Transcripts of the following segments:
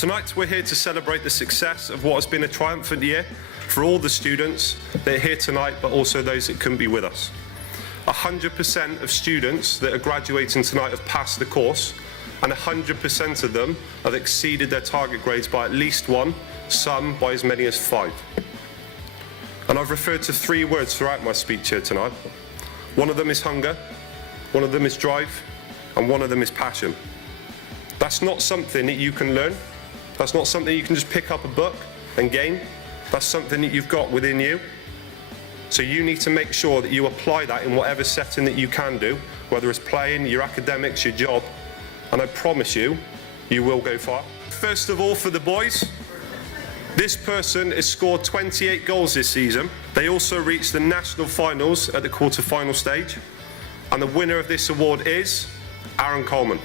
Tonight we're here to celebrate the success of what has been a triumphant year for all the students that are here tonight, but also those that couldn't be with us. 100% of students that are graduating tonight have passed the course, and 100% of them have exceeded their target grades by at least 1, some by as many as 5. And I've referred to 3 words throughout my speech here tonight. One of them is hunger, one of them is drive, and one of them is passion. That's not something that you can learn. That's not something you can just pick up a book and gain. That's something that you've got within you. So you need to make sure that you apply that in whatever setting that you can do, whether it's playing, your academics, your job, and I promise you, you will go far. First of all, for the boys, this person has scored 28 goals this season. They also reached the national finals at the quarter-final stage, and the winner of this award is Aaron Coleman.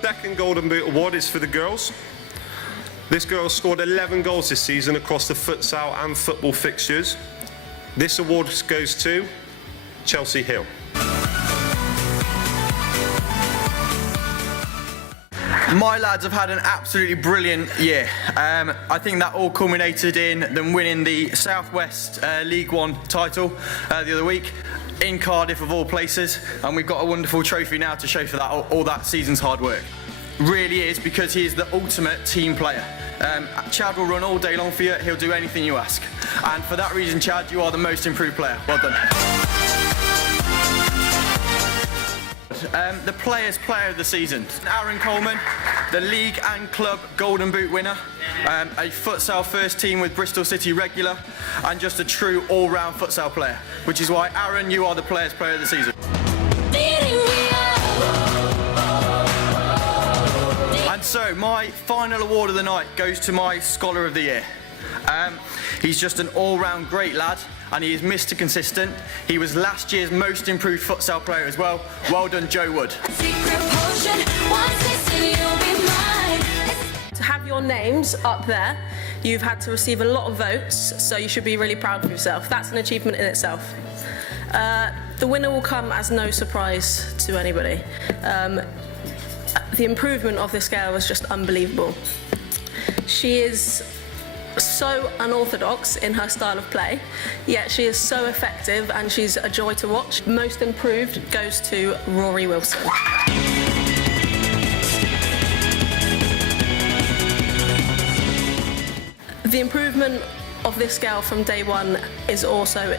Second Golden Boot award is for the girls. This girl scored 11 goals this season across the futsal and football fixtures. This award goes to Chelsea Hill. My lads have had an absolutely brilliant year. I think that all culminated in them winning the South West League One title the other week in Cardiff of all places, and we've got a wonderful trophy now to show for that all that season's hard work. Really is, because he is the ultimate team player. Chad will run all day long for you, he'll do anything you ask. And for that reason, Chad, you are the most improved player. Well done. The Players' Player of the Season, Aaron Coleman, the league and club Golden Boot winner, a futsal first team with Bristol City regular, and just a true all-round futsal player, which is why, Aaron, you are the Players' Player of the Season. And so, my final award of the night goes to my Scholar of the Year. He's just an all-round great lad, and he is Mr. Consistent. He was last year's most improved futsal player as well. Well done, Joe Wood. To have your names up there, you've had to receive a lot of votes, so you should be really proud of yourself. That's an achievement in itself. The winner will come as no surprise to anybody. The improvement of this girl was just unbelievable. She is so unorthodox in her style of play, yet she is so effective and she's a joy to watch. Most improved goes to Rory Wilson. The improvement of this girl from day one is also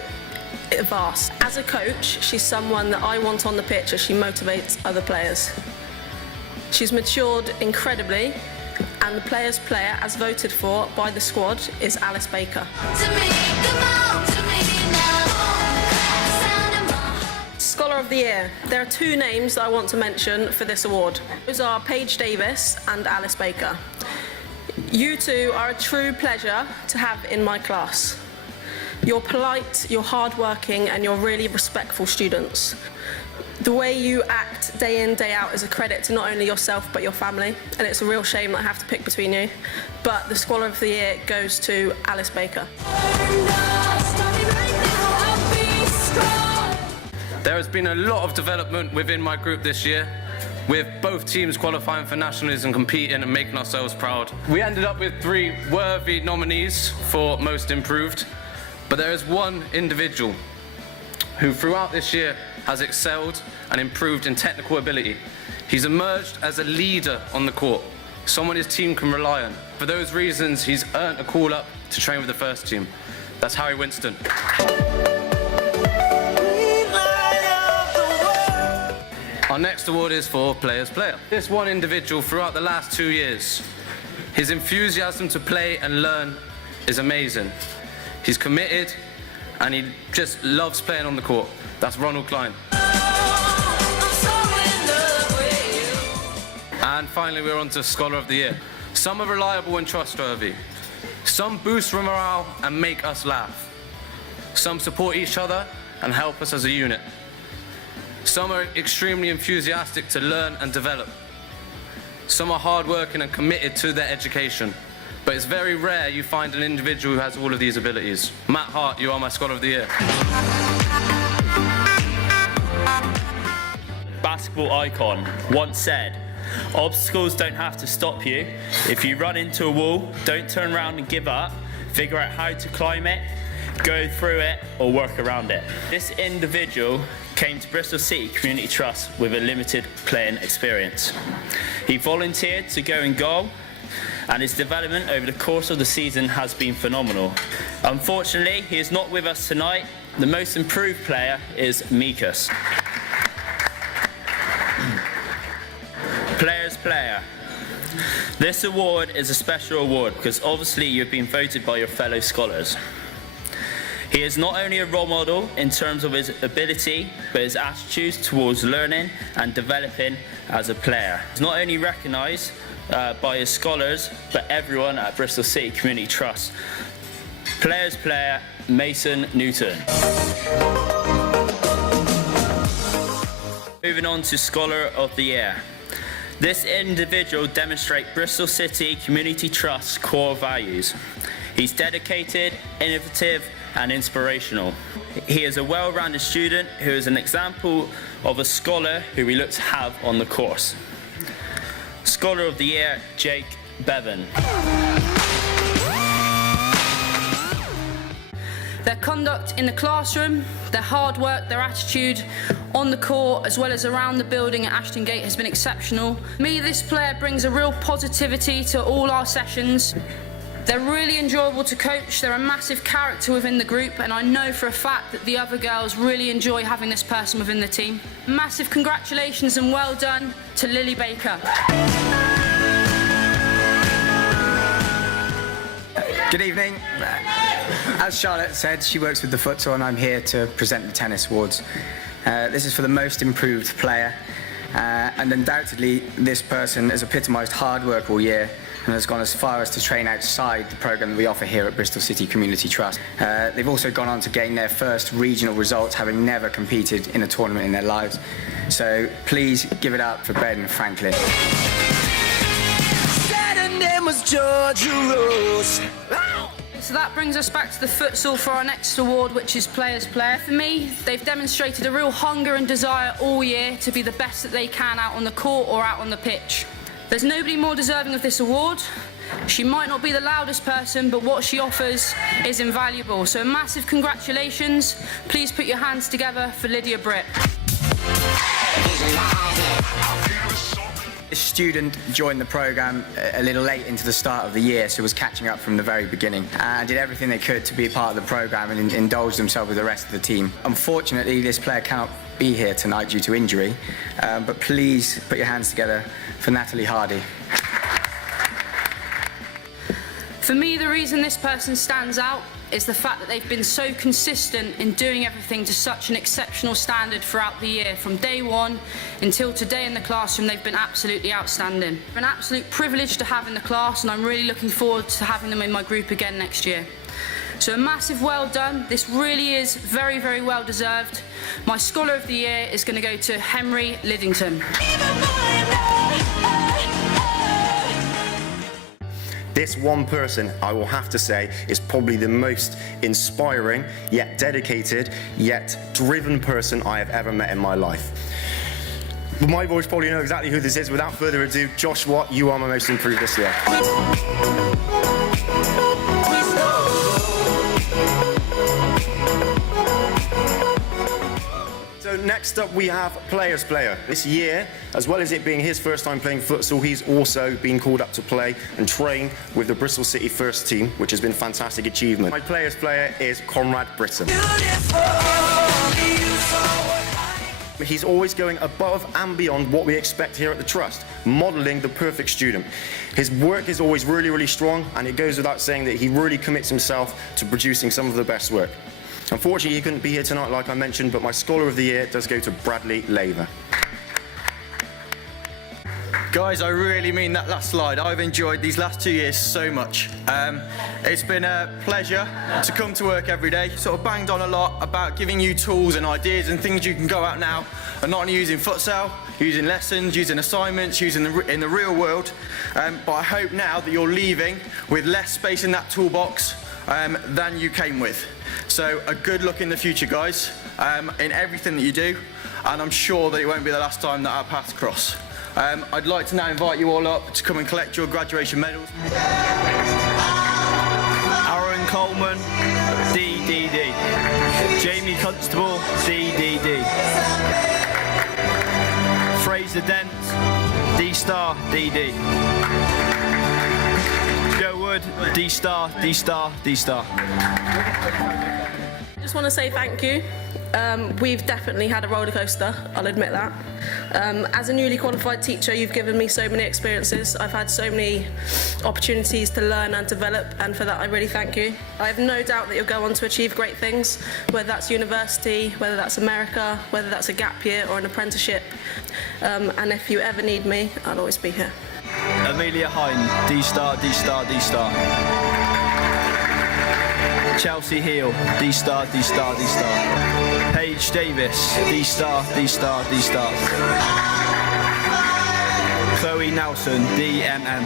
vast. As a coach, she's someone that I want on the pitch as she motivates other players. She's matured incredibly, and the Players' Player, as voted for by the squad, is Alice Baker. Scholar of the Year. There are 2 names that I want to mention for this award. Those are Paige Davis and Alice Baker. You two are a true pleasure to have in my class. You're polite, you're hardworking, and you're really respectful students. The way you act day in, day out is a credit to not only yourself but your family, and it's a real shame that I have to pick between you. But the Scholar of the Year goes to Alice Baker. There has been a lot of development within my group this year, with both teams qualifying for nationals and competing and making ourselves proud. We ended up with 3 worthy nominees for Most Improved, but there is one individual who throughout this year has excelled and improved in technical ability. He's emerged as a leader on the court, someone his team can rely on. For those reasons, he's earned a call up to train with the first team. That's Harry Winston. Our next award is for Players' Player. This one individual throughout the last 2 years, his enthusiasm to play and learn is amazing. He's committed and he just loves playing on the court. That's Ronald Klein. And finally, we're on to Scholar of the Year. Some are reliable and trustworthy. Some boost morale and make us laugh. Some support each other and help us as a unit. Some are extremely enthusiastic to learn and develop. Some are hardworking and committed to their education. But it's very rare you find an individual who has all of these abilities. Matt Hart, you are my Scholar of the Year. basketball icon, once said, "Obstacles don't have to stop you. If you run into a wall, don't turn around and give up. Figure out how to climb it, go through it, or work around it." This individual came to Bristol City Community Trust with a limited playing experience. He volunteered to go in goal, and his development over the course of the season has been phenomenal. Unfortunately, he is not with us tonight. The most improved player is Mikas. Players Player. This award is a special award because obviously you've been voted by your fellow scholars. He is not only a role model in terms of his ability, but his attitude towards learning and developing as a player. He's not only recognised by his scholars, but everyone at Bristol City Community Trust. Players Player, Mason Newton. Moving on to Scholar of the Year. This individual demonstrates Bristol City Community Trust's core values. He's dedicated, innovative, and inspirational. He is a well-rounded student who is an example of a scholar who we look to have on the course. Scholar of the Year, Jake Bevan. Their conduct in the classroom, their hard work, their attitude on the court, as well as around the building at Ashton Gate has been exceptional. Me, this player brings a real positivity to all our sessions. They're really enjoyable to coach, they're a massive character within the group, and I know for a fact that the other girls really enjoy having this person within the team. Massive congratulations and well done to Lily Baker. Good evening. As Charlotte said, she works with the futsal and I'm here to present the tennis awards. This is for the most improved player, and undoubtedly this person has epitomised hard work all year and has gone as far as to train outside the programme that we offer here at Bristol City Community Trust. They've also gone on to gain their first regional results, having never competed in a tournament in their lives. So please give it up for Ben Franklin. So that brings us back to the futsal for our next award, which is Players Player. For me, they've demonstrated a real hunger and desire all year to be the best that they can out on the court or out on the pitch. There's nobody more deserving of this award. She might not be the loudest person, but what she offers is invaluable. So massive congratulations. Please put your hands together for Lydia Britt. This student joined the programme a little late into the start of the year, so was catching up from the very beginning and did everything they could to be a part of the programme and indulge themselves with the rest of the team. Unfortunately, this player cannot be here tonight due to injury, but please put your hands together for Natalie Hardy. For me, the reason this person stands out is the fact that they've been so consistent in doing everything to such an exceptional standard throughout the year. From day one until today in the classroom, they've been absolutely outstanding. An absolute privilege to have in the class, and I'm really looking forward to having them in my group again next year. So a massive well done. This really is very, very well deserved. My Scholar of the Year is going to go to Henry Lidington. This one person, I will have to say, is probably the most inspiring, yet dedicated, yet driven person I have ever met in my life. But my boys probably know exactly who this is. Without further ado, Josh Watt, you are my most improved this year. So next up we have Players Player. This year, as well as it being his first time playing futsal, he's also been called up to play and train with the Bristol City first team, which has been a fantastic achievement. My Players Player is Conrad Britton. He's always going above and beyond what we expect here at the Trust, modelling the perfect student. His work is always really, really strong, and it goes without saying that he really commits himself to producing some of the best work. Unfortunately, he couldn't be here tonight, like I mentioned, but my Scholar of the Year does go to Bradley Laver. Guys, I really mean that last slide. I've enjoyed these last 2 years so much. It's been a pleasure to come to work every day. Sort of banged on a lot about giving you tools and ideas and things you can go out now and not only using futsal, using lessons, using assignments, using in the real world. But I hope now that you're leaving with less space in that toolbox than you came with. So a good look in the future, guys, in everything that you do. and I'm sure that it won't be the last time that our paths cross. I'd like to now invite you all up to come and collect your graduation medals. Aaron Coleman, DDD. Jamie Constable, DDD. Fraser Dent, D-star, DD. Joe Wood, D-star, D-star, D-star. I just want to say thank you. We've definitely had a roller coaster, I'll admit that. As a newly qualified teacher, you've given me so many experiences. I've had so many opportunities to learn and develop, and for that I really thank you. I have no doubt that you'll go on to achieve great things, whether that's university, whether that's America, whether that's a gap year or an apprenticeship. And if you ever need me, I'll always be here. Amelia Hine, D-star, D-star, D-star. Chelsea Heal, D-star, D-star, D-star. Paige Davis, D-star, D-star, D-star. Chloe Nelson, DMM.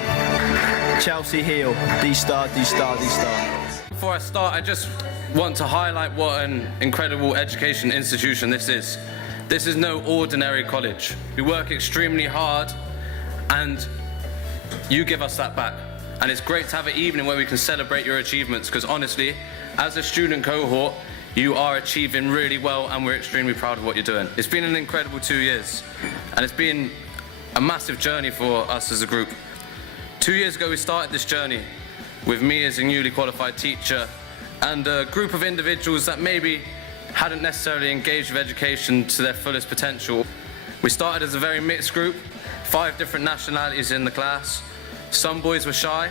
Chelsea Heal, D-star, D-star, D-star. Before I start, I just want to highlight what an incredible education institution this is. This is no ordinary college. We work extremely hard, and you give us that back. And it's great to have an evening where we can celebrate your achievements, because honestly, as a student cohort, you are achieving really well, and we're extremely proud of what you're doing. It's been an incredible 2 years, and it's been a massive journey for us as a group. 2 years ago, we started this journey with me as a newly qualified teacher and a group of individuals that maybe hadn't necessarily engaged with education to their fullest potential. We started as a very mixed group, 5 different nationalities in the class. Some boys were shy,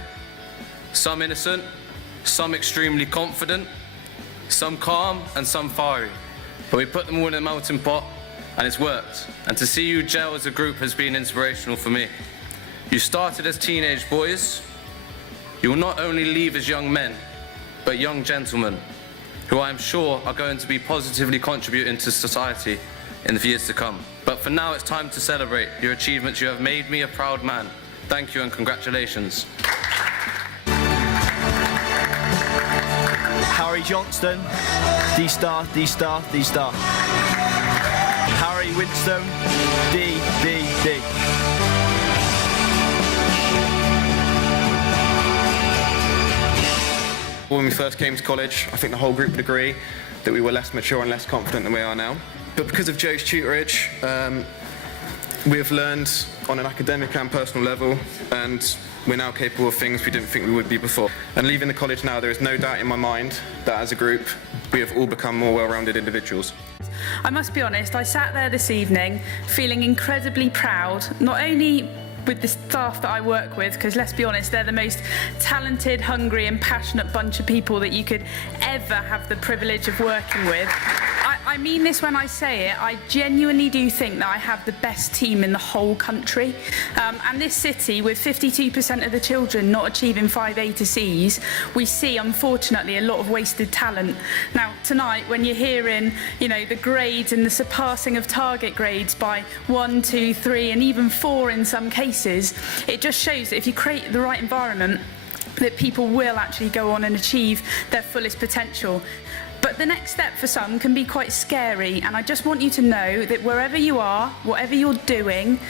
some innocent, some extremely confident, some calm and some fiery. But we put them all in a melting pot, and it's worked. And to see you gel as a group has been inspirational for me. You started as teenage boys. You will not only leave as young men, but young gentlemen, who I am sure are going to be positively contributing to society in the years to come. But for now, it's time to celebrate your achievements. You have made me a proud man. Thank you and congratulations. Harry Johnston, D-star, D-star, D-star. Harry Winstone, D, D, D. When we first came to college, I think the whole group would agree that we were less mature and less confident than we are now. But because of Joe's tutorage, we have learned on an academic and personal level, and we're now capable of things we didn't think we would be before. And leaving the college now, there is no doubt in my mind that as a group, we have all become more well-rounded individuals. I must be honest, I sat there this evening feeling incredibly proud, not only with the staff that I work with, because let's be honest, they're the most talented, hungry and passionate bunch of people that you could ever have the privilege of working with. I mean this when I say it, I genuinely do think that I have the best team in the whole country. And this city, with 52% of the children not achieving 5 A to Cs, we see, unfortunately, a lot of wasted talent. Now, tonight, when you're hearing, you know, the grades and the surpassing of target grades by 1, 2, 3, and even 4 in some cases, it just shows that if you create the right environment, that people will actually go on and achieve their fullest potential. But the next step for some can be quite scary, and I just want you to know that wherever you are, whatever you're doing,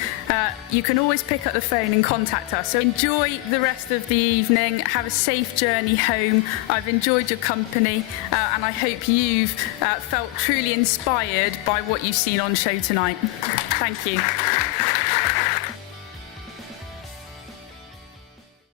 you can always pick up the phone and contact us. So enjoy the rest of the evening, have a safe journey home. I've enjoyed your company, and I hope you've felt truly inspired by what you've seen on show tonight. Thank you.